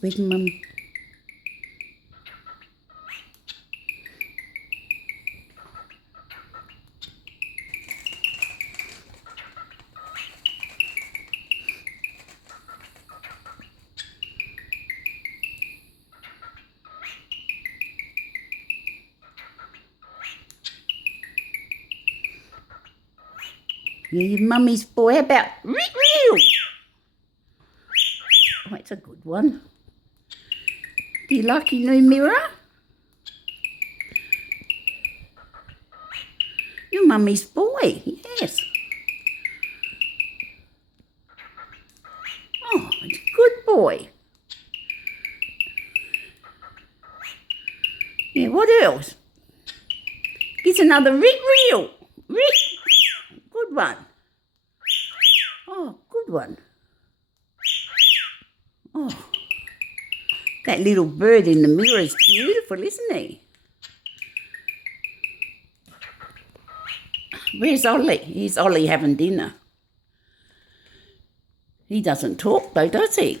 Where's Mum? You're your mummy's boy. How about Rick? Oh, that's a good one. Do you like your new mirror? You're mummy's boy, yes. Oh, it's a good boy. Yeah, what else? It's another Rick. Good one. Oh, good one. Oh, that little bird in the mirror is beautiful, isn't he? Where's Ollie? Here's Ollie having dinner. He doesn't talk though, does he?